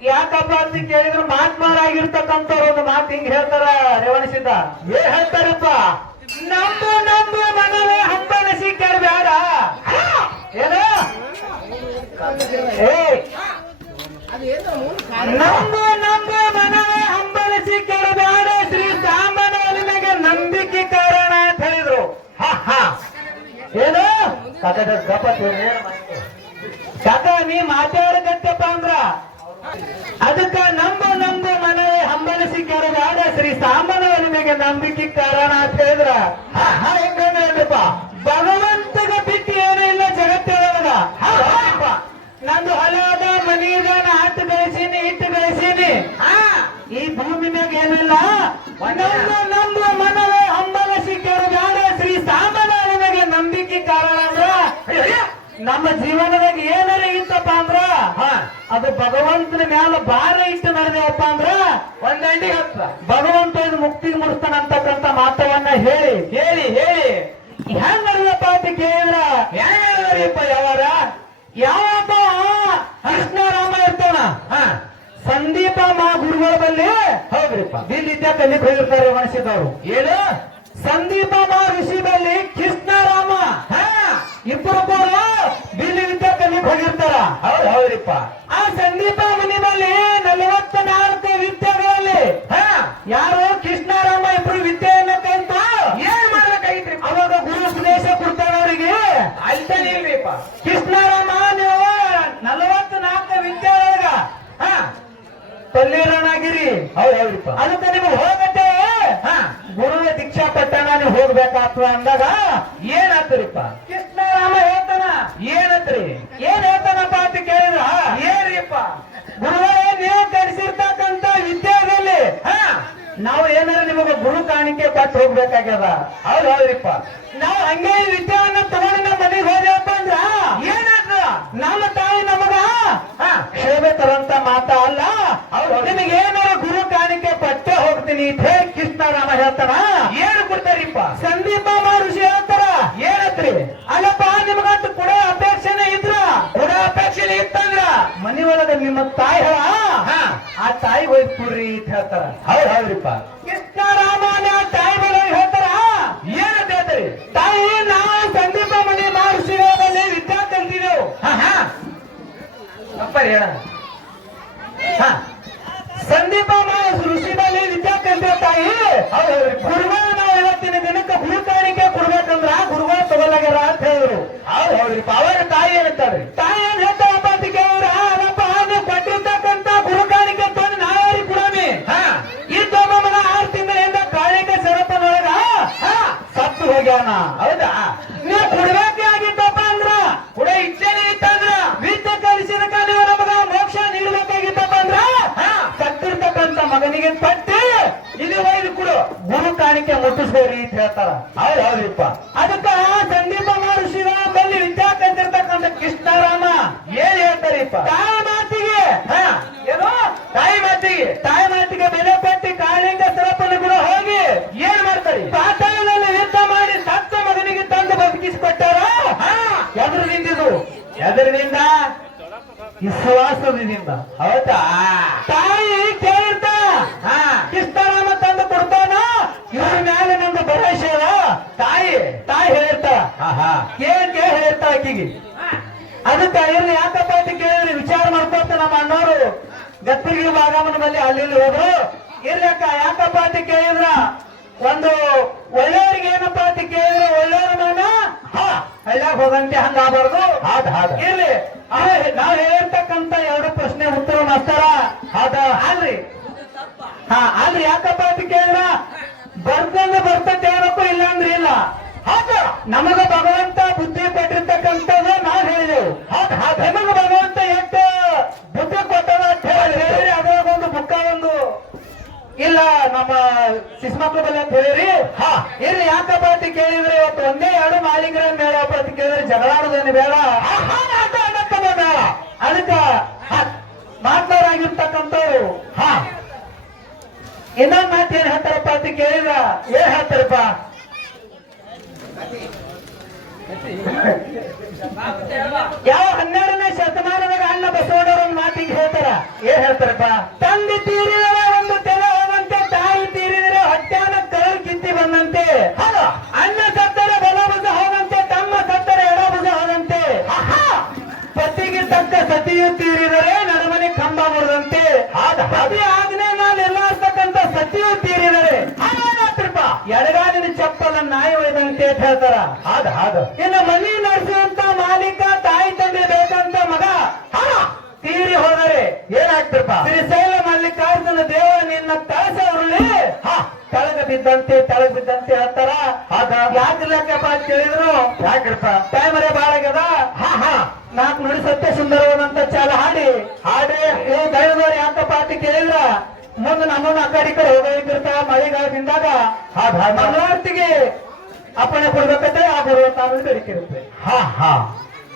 ಯಾಕಪ್ಪ ಅಂತ ಕೇಳಿದ್ರೆ ಮಹಾತ್ಮರಾಗಿರ್ತಕ್ಕಂಥವ್ರು ಒಂದು ಮಾತು ಹಿಂಗ್ ಹೇಳ್ತಾರ ರೇವಣಿಸಿದ್ದ ಏನ್ ಹೇಳ್ತಾರಪ್ಪ, ನಂಬು ನಂಬು ಮನವೇ ಹಂಬಲಿಸಿ ಕೆಡಬೇಡ ಏನು? ಏ, ನಂಬು ನಂಬು ಮನವೇ ಹಂಬಲಿಸಿ ಕೇಳಬೇಡ. ಶ್ರೀ ಒಲಿಮೆಗೆ ನಂಬಿಕೆ ಕಾರಣ ಅಂತ ಹೇಳಿದ್ರು. ಏನು? ಕಥೆ ತಿಳಿ. ಕಥ ನೀ ಅಂದ್ರ ಅದಕ್ಕ ನಮ್ಮ ನಮ್ಮ ಮನವೇ ಹಂಬಲಿಸಿ ಕೆಡಬೇಡ ಶ್ರೀ ಸಾಂಬನ ನಿಮಗೆ ನಂಬಿಕೆ ಕಾರಣ ಅಂತ ಹೇಳಿದ್ರ. ಹ, ಹ, ಹೆಂಗ್ ಹೇಳ್ದಪ್ಪ ಭಗವಂತಗ ಬಿಟ್ಟು ಏನೂ ಇಲ್ಲ ಹೌದಪ್ಪ. ನಂದು ಹೊಲದ ಮನೀದ ನಾ ಹತ್ತು ಗಳಿಸೀನಿ ಇಟ್ಟು ಬೆಳೆಸೀನಿ. ಈ ಭೂಮಿ ಮ್ಯಾಗ ಏನಿಲ್ಲ ನಮ್ಮ ಮನವೇ ಹಂಬಲಿಸಿ ಕೆಡಬೇಡ ಶ್ರೀ ಸಾಂಬನ ನಿಮಗೆ ನಂಬಿಕೆ ಕಾರಣ ಅಂದ್ರ ನಮ್ಮ ಜೀವನದಾಗ ಏನಾರ ಇತ್ತಪ್ಪ ಅಂದ್ರ ಅದು ಭಗವಂತನ ಮ್ಯಾಲ ಭಾರ ಇಟ್ಟು ನಡೆದೇವಪ್ಪ ಅಂದ್ರ ಒಂದ್ ಹತ್ತ. ಭಗವಂತ ಇದು ಮುಕ್ತಿಗೆ ಮುಡಿಸ್ತಾನಂತಕ್ಕಂತ ಮಾತವನ್ನ ಹೇಳಿ. ಹೇಳಿ ಹೇಳಿ. ಹೆಂಗ್ ನಡೆದಪ್ಪ ಅಂತ ಕೇಳಿದ್ರ? ಹೆಂಗಪ್ಪ ಯಾವಾರ ಯಾವಪ್ಪ? ಕೃಷ್ಣರಾಮ ಇರ್ತಾನ. ಸಂದೀಪ ಮಾ ಗುರುಗಳ ಬಲ್ಲಿ ಹೌದ್ರಿಪ್ಪ. ಬಿಲ್ಲಿದ್ದ ಕಲ್ಲಿ ಹೋಗಿರ್ತಾರೆ ಮನಸ್ಸಿದವರು ಏನು? ಸಂದೀಪ ಮಾ ಋಷಿ ಬಲ್ಲಿ ಕೃಷ್ಣ ರಾಮ. ಇಬ್ಬರು ಕೂಡ ಹೋಗಿರ್ತಾರ? ಹೌದ್ ಹೌದ್ರಿಪ್ಪ. ಆ ಸಂದೀಪ ಮನಿ ಬಲ್ಲಿ ನಲವತ್ತ ನಾಲ್ಕು ವಿದ್ಯೆಗಳಲ್ಲಿ ಯಾರು ಕೃಷ್ಣರಾಮ ಇಬ್ರು ವಿದ್ಯೆಯನ್ನ ಕಲಿತು ಏನ್ ಮಾಡ್ಬೇಕಾಗಿತ್ರಿ ಅವಾಗ ಗುರು ಉಪದೇಶ ಕೊಡ್ತಾರ ಅವರಿಗೆ. ಅಲ್ತಾನೆ ಇಲ್ರಿಪ್ಪ. ಕೃಷ್ಣರಾಮ ನೀವು ನಲವತ್ತ ನಾಲ್ಕು ವಿದ್ಯೆ ಒಳಗ ಹಾ. ತಲ್ಲೀರನಾಗಿರಿ ಹೌದ್ ಹೌದ್ರಿಪ್ಪ. ಅದಕ್ಕೆ ನಿಮಗೆ ಹೋಗತ್ತೆ. ಗುರುವಿನ ದೀಕ್ಷಾ ಪಟ್ಟಣ ನೀವು ಹೋಗ್ಬೇಕಾಗ್ತದ ಅಂದಾಗ ಏನಾಗ್ತರಿಪ್ಪ? ಏನಂತ್ರಿ ಏನ್ ಹೇಳ್ತಾನಪ್ಪ ಅಂತ ಕೇಳಿದ್ರ? ಏನ್ರಿಪ್ಪ? ಗುರುವೇ ನೀವು ಕಲಿಸಿರ್ತಕ್ಕಂತ ವಿದ್ಯಾದಲ್ಲಿ ನಾವು ಏನಾರ ನಿಮಗ ಗುರು ಕಾಣಿಕೆ ಕೊಟ್ಟು ಹೋಗ್ಬೇಕಾಗ್ಯದ? ಹೌದು ಹೌದ್ರಿಪ್ಪ. ನಾವು ಹಂಗೆ ವಿದ್ಯಾವನ್ನ ತಗೊಂಡು ನಮ್ಮ ಮನೆಗೆ ಹೋದ್ಯಪ್ಪ ಅಂದ್ರ ಏನಾದ್ರ? ನಮ್ಮ ತಾಯಿ ನಮಗ ಸೇವೆ ತರಂತ ಮಾತ ಅಲ್ಲ. ನಿಮಗೆ ಏನಾರ ಗುರು ಕಾಣಿಕೆ ಪಟ್ಟೆ ಹೋಗ್ತೀನಿ ಕೃಷ್ಣ ರಾಮ ಹೇಳ್ತಾನ? ಏನು ಕೊಡ್ತಾರಿಪ್ಪ? ಸಂದೀಪ ಋಷಿ ಹೇಳ್ತಾರ ಏನತ್ರಿ ಅಲ್ಲಪ್ಪ ನಿಮಗಂತೂ ಕೂಡ ಅಪೇಕ್ಷೆನೇ ಇದ್ರ ಕೂಡ ಅಪೇಕ್ಷೆನೇ ಇತ್ತಂದ್ರ ಮನಿ ಒಳಗ ನಿಮ್ಮ ತಾಯಿ ಹೇಳ ಆ ತಾಯಿ ಹೋಗಿ ಕೊಡ್ರಿ ಅಂತ ಹೇಳ್ತಾರ. ಹೌದ್ ಹೌದ್ರಿಪ್ಪ. ಕೃಷ್ಣ ರಾಮ ತಾಯಿ ಮೇಲೆ ಹೇಳ್ತಾರ? ಏನಂತ ಹೇಳ್ತಾರೆ? ತಾಯಿ ನಾವು ಸಂದೀಪ ಮನೆ ಮಾಡಿಸಿರೋದಲ್ಲಿ ವಿದ್ಯಾ ಕಲ್ತಿದೆವು ಹಾ. ಹೇಳ. ಹಾ. ಸಂದೀಪ ಋಷಿ ಬಳಿ ವಿದ್ಯಾ ಕಲ್ತಿರೋ ತಾಯಿ ಗುರುಗಳು ನಾವು ಇವತ್ತಿನ ದಿನಕ್ಕೆ ಗುರು ಕಾಣಿಕೆ ಕೊಡ್ಬೇಕಂದ್ರ ಗುರುಗಳು ತಗೊಳ್ಳಾಗ್ಯಾರ ಅಂತ ಹೇಳಿದ್ರು. ಹೌದು ಹೌದ್ರಿ ಅವರ ತಾಯಿ ಏನಂತಾರೆ ತಾಯಿ ಕಾಣಿಕೆ ಸೇರಿ ಅಂತ ಹೇಳ್ತಾರ. ಹೌದ್ ಹೌದಿಪ್ಪ ಅದಕ್ಕ ಸಂದೀಪ ಮಹರ್ಷಿಗಳ ಬಲ್ಲಿ ವಿದ್ಯಾ ಕಲಿತಿರ್ತಕ್ಕಂಥ ಕೃಷ್ಣರಾಮ ಏನ್ ಹೇಳ್ತಾರಿಪ್ಪ? ತಾಯಿ ಮಾತಿಗೆ. ಏನು? ತಾಯಿ ಮಾತಿಗೆ. ತಾಯಿ ಮಾತಿಗೆ ಬೆಲೆ ಪಟ್ಟಿ ಕಾಳಿಂಗ ಸರಪನ ಕೂಡ ಹೋಗಿ. ಏನ್ ಮಾಡ್ತಾರೆ? ಪಾತಾಳದಲ್ಲಿ ಯುದ್ಧ ಮಾಡಿ ಸತ್ತ ಮಗನಿಗೆ ತಂದು ಬದುಕಿಸಿಕೊಟ್ಟಾರ? ಇದು. ಎದುರಿನಿಂದ? ವಿಶ್ವಾಸದಿಂದ. ಹೌದಾ? ತಾಯಿ ಕೇಳ್ತಾ ಕೃಷ್ಣರಾಮ ತಂದು ಕೊಡ್ತಾನ ಇವ್ರ ಮ್ಯಾಲೆ ನಮ್ದು ಭರವಸೆ ಅದ ತಾಯಿ ತಾಯಿ ಹೇಳ್ತಾ ಕೇಳ್ ಕೇಳಿ ಹೇಳ್ತಾ ಆಕಿಗೆ. ಅದಕ್ಕೆ ಇರ್ಲಿ ಯಾಕಪ್ಪ ಅಂತ ಕೇಳಿದ್ರೆ ವಿಚಾರ ಮಾಡ್ಕೊಂತ ನಮ್ಮ ಅಣ್ಣವರು ಗತ್ತಗಿರಿ ಬಾಗಮನ ಬಲ್ಲಿ ಅಲ್ಲಿ ಹೋದ್ರು. ಇರ್ಲಕ್ಕ ಯಾಕಪ್ಪ ಅಂತ ಕೇಳಿದ್ರ? ಒಂದು ಒಳ್ಳೆಯವ್ರಿಗೆ ಏನಪ್ಪಾ ಅಂತ ಕೇಳಿದ್ರೆ ಒಳ್ಳೆಯವ್ರ ಮನ? ಹಳ್ಳ್ಯಾಗ ಹೋಗಂತೆ ಹಂಗಾಗಬಾರ್ದು ಇರ್ಲಿ. ಆ- ನಾವ್ ಹೇಳಿರ್ತಕ್ಕಂತ ಎರಡು ಪ್ರಶ್ನೆ ಉತ್ತರ ಮಾಸ್ತರ. ಹೌದ. ಅಲ್ರಿ ಹಾ ಅಲ್ರಿ ಯಾಕಪ್ಪ ಅಂತ ಕೇಳಿದ್ರ? ಬರ್ತಂದ್ರೆ ಬರ್ತಂತ ಏನಪ್ಪ ಇಲ್ಲ ಅಂದ್ರೆ ಇಲ್ಲ. ಹೌದು ನಮಗ ಭಗವಂತ ಬುದ್ಧಿ ಕೊಟ್ಟಿರ್ತಕ್ಕಂಥದ್ದು ನಾವು ಹೇಳಿದೆವು ನಮಗ ಭಗವಂತ ಎಷ್ಟು ಬುದ್ಧಿ ಕೊಟ್ಟದ ಅಂತ ಹೇಳಿ ಅದರೊಂದು ಬುಕ್ಕ ಒಂದು. ಇಲ್ಲ ನಮ್ಮ ಶಿಸ್ಮಕ್ಳು ಬಲ್ಲಿ ಅಂತ ಹೇಳಿರಿ. ಹಾ. ಇರ್ಲಿ ಯಾಕಪ್ಪ ಅಂತ ಕೇಳಿದ್ರೆ ಇವತ್ತು ಒಂದೇ ಎರಡು ಮಾಲೀಕರನ್ನ ಹೇಳಪ್ಪ ಅಂತ ಕೇಳಿದ್ರೆ ಜಗಳಾಡೋದೇನು ಬೇಡ. ಬೇಡ ಅದಕ್ಕ ಮಾತನಾರಾಗಿರ್ತಕ್ಕಂಥವ್ರು. ಹಾ. ಇನ್ನೊಂದ್ ಮಾತು ಏನ್ ಹೇಳ್ತಾರಪ್ಪ ಅಂತ ಕೇಳಿದ್ರ? ಏನ್ ಹೇಳ್ತಾರಪ್ಪ? ಯಾವ ಹನ್ನೆರಡನೇ ಶತಮಾನದಾಗ ಅಣ್ಣ ಬಸವಣ್ಣವ್ರ ಮಾತಿಗೆ ಹೇಳ್ತಾರ? ಏನ್ ಹೇಳ್ತಾರಪ್ಪ? ತಂದೆ ಅಂತ ಹೇಳ್ತಾರ. ಹಾದ ಹಾದ. ಇನ್ನ ಮನಿ ನಡೆಸುವಂತ ಮಾಲೀಕ ತಾಯಿ ತಂದೆ ಬೇಕಂತ ಮಗ ತೀರಿ ಹೋದರೆ ಏನಾಗ್ತಿರಪ್ಪ ಶ್ರೀಶೈಲ ಮಲ್ಲಿಕಾರ್ಜುನ ದೇವ ನಿನ್ನ ಉರುಳಿ. ತಳಗ ಬಿದ್ದಂತೆ ತಳಗ ಬಿದ್ದಂತೆ ಹೇಳ್ತಾರ. ಅದ ಯಾಕಿರ್ಲಕ್ಕಪ್ಪ ಲೆಕ್ಕಪ್ಪ ಅಂತ ಕೇಳಿದ್ರು? ಯಾಕ್ರಪ್ಪ? ಟೈಮರೇ ಬಾಳ ಆಗ್ಯದ ಹಾ ಹಾ. ನಾಲ್ಕು ನುಡಿ ಸತ್ಯ ಸುಂದರವಾದಂತ ಚಾಲ ಹಾಡಿ. ಹಾಡಿ ಏ ದೈವದವ್ರು ಯಾಕ ಅಂತ ಕೇಳಿದ್ರ? ಮುಂದೆ ನಮ್ಮನ್ನು ಆ ಕಡೆ ಈ ಕಡೆ ಹೋಗಿರ್ತ ಮಳೆಗಾಲ ಆ ಬರುವಂತ ಬೇಡಿಕೆ ಇರುತ್ತೆ ಹಾ ಹಾ